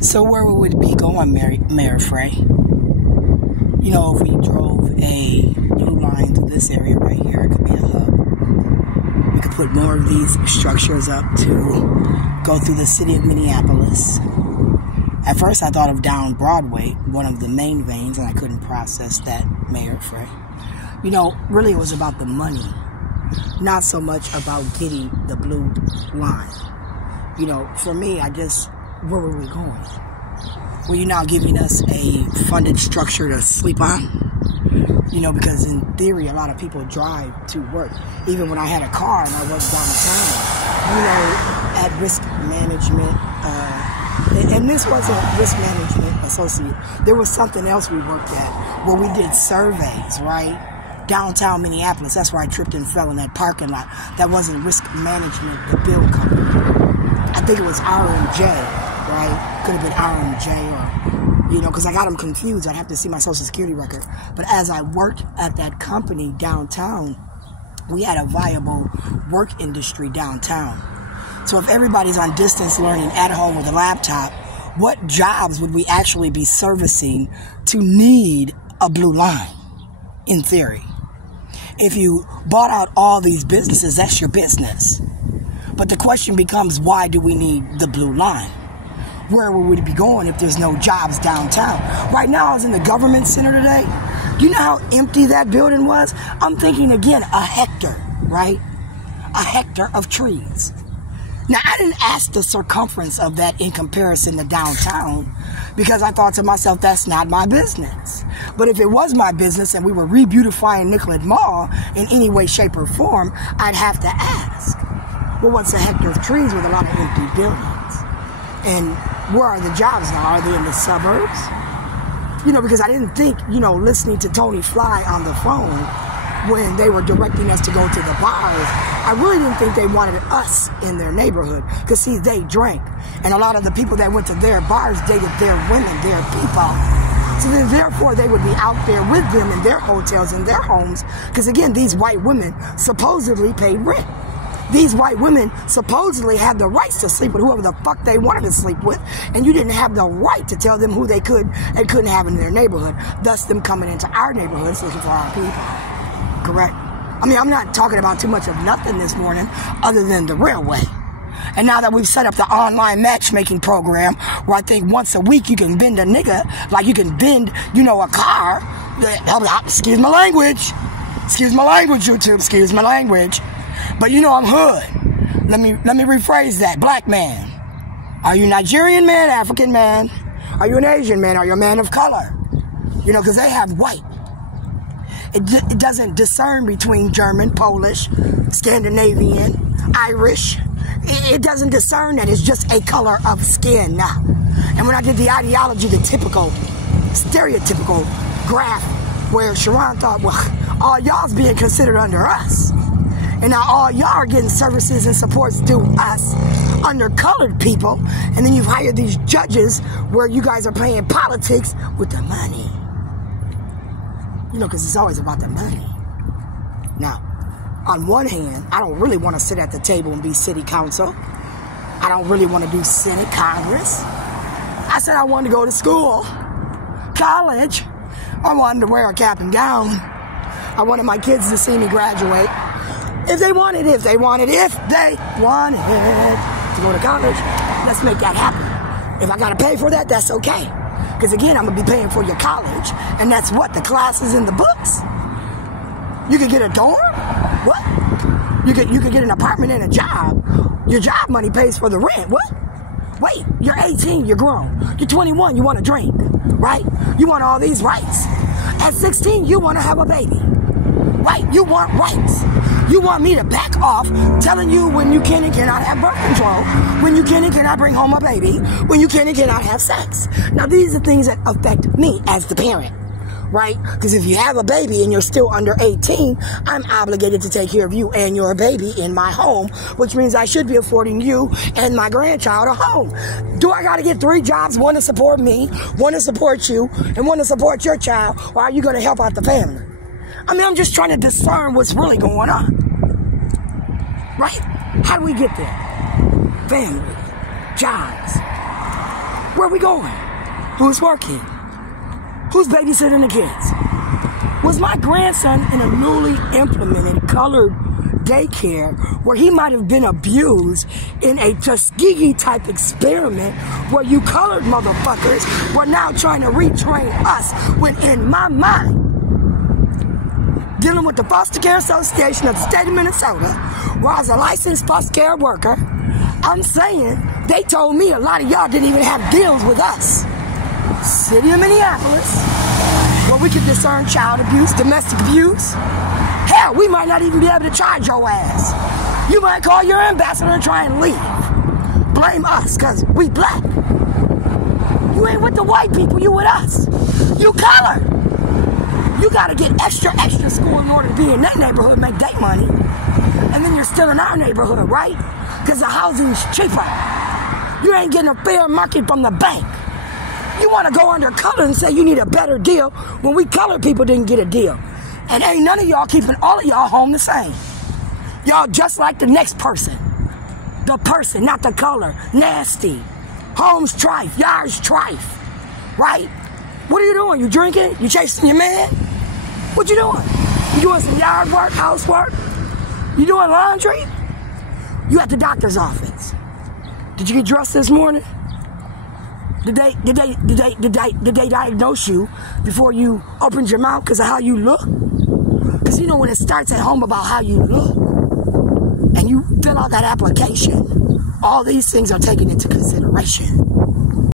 So where would we be going, Mayor Frey? You know, if we drove a blue line to this area right here, it could be a hub. We could put more of these structures up to go through the city of Minneapolis. At first, I thought of down Broadway, one of the main veins, and I couldn't process that, Mayor Frey. You know, really it was about the money, not so much about getting the blue line. You know, for me, where were we going? Were you now giving us a funded structure to sleep on? You know, because in theory, a lot of people drive to work. Even when I had a car and I worked downtown, you know, at risk management, and this wasn't risk management associate. There was something else we worked at where we did surveys, right? Downtown Minneapolis. That's where I tripped and fell in that parking lot. That wasn't risk management, the bill company. I think it was R&J, right? Could have been R&J or, you know, because I got them confused. I'd have to see my social security record. But as I worked at that company downtown, we had a viable work industry downtown. So if everybody's on distance learning at home with a laptop, what jobs would we actually be servicing to need a blue line, in theory? If you bought out all these businesses, that's your business. But the question becomes, why do we need the blue line? Where would we be going if there's no jobs downtown? Right now, I was in the government center today. Do you know how empty that building was? I'm thinking, again, a hectare, right? A hectare of trees. Now, I didn't ask the circumference of that in comparison to downtown because I thought to myself, that's not my business. But if it was my business and we were re-beautifying Nicollet Mall in any way, shape, or form, I'd have to ask, well, what's a hectare of trees with a lot of empty buildings? And where are the jobs now? Are they in the suburbs? You know, because I didn't think, you know, listening to Tony Fly on the phone when they were directing us to go to the bars, I really didn't think they wanted us in their neighborhood. Because, see, they drank. And a lot of the people that went to their bars dated their women, their people. So then, therefore, they would be out there with them in their hotels, in their homes. Because, again, these white women supposedly paid rent. These white women supposedly had the rights to sleep with whoever the fuck they wanted to sleep with, and you didn't have the right to tell them who they could and couldn't have in their neighborhood, thus them coming into our neighborhoods looking for our people. Correct? I mean, I'm not talking about too much of nothing this morning other than the railway. And now that we've set up the online matchmaking program where I think once a week you can bend a nigga like you can bend, you know, a car. Excuse my language. Excuse my language, YouTube. Excuse my language. But you know I'm hood. Let me rephrase that. Black man. Are you Nigerian man, African man? Are you an Asian man? Are you a man of color? You know, because they have white. It doesn't discern between German, Polish, Scandinavian, Irish. It doesn't discern that. It's just a color of skin now. And when I did the ideology, the typical, stereotypical graph where Sharon thought, well, all y'all's being considered under us. And now all y'all are getting services and supports through us under colored people. And then you've hired these judges where you guys are playing politics with the money. You know, because it's always about the money. Now, on one hand, I don't really want to sit at the table and be city council. I don't really want to do Senate, Congress. I said I wanted to go to school, college. I wanted to wear a cap and gown. I wanted my kids to see me graduate. If they wanted to go to college, let's make that happen. If I got to pay for that, that's okay. Because again, I'm going to be paying for your college. And that's what? The classes and the books? You could get a dorm? What? You could get an apartment and a job. Your job money pays for the rent. What? Wait, you're 18, you're grown. You're 21, you want to drink, right? You want all these rights. At 16, you want to have a baby. Right? You want rights. You want me to back off telling you when you can and cannot have birth control, when you can and cannot bring home a baby, when you can and cannot have sex. Now, these are things that affect me as the parent, right? Because if you have a baby and you're still under 18, I'm obligated to take care of you and your baby in my home, which means I should be affording you and my grandchild a home. Do I got to get 3 jobs, one to support me, one to support you, and one to support your child, or are you going to help out the family? I mean, I'm just trying to discern what's really going on. Right? How do we get there? Family. Jobs. Where we going? Who's working? Who's babysitting the kids? Was my grandson in a newly implemented colored daycare where he might have been abused in a Tuskegee type experiment where you colored motherfuckers were now trying to retrain us, when in my mind, dealing with the Foster Care Association of the state of Minnesota, where I was a licensed foster care worker, I'm saying they told me a lot of y'all didn't even have deals with us. City of Minneapolis, where we could discern child abuse, domestic abuse. Hell, we might not even be able to charge your ass. You might call your ambassador and try and leave. Blame us, because we black. You ain't with the white people, you with us. You colored. You gotta get extra school in order to be in that neighborhood, make that money. And then you're still in our neighborhood, right? Because the housing's cheaper. You ain't getting a fair market from the bank. You want to go under color and say you need a better deal when we colored people didn't get a deal. And ain't none of y'all keeping all of y'all home the same. Y'all just like the next person. The person, not the color. Nasty. Home's trife. Yar's trife. Right? What are you doing? You drinking? You chasing your man? What you doing? You doing some yard work, housework? You doing laundry? You at the doctor's office. Did you get dressed this morning? Did they diagnose you before you opened your mouth because of how you look? Because you know when it starts at home about how you look and you fill out that application, all these things are taken into consideration.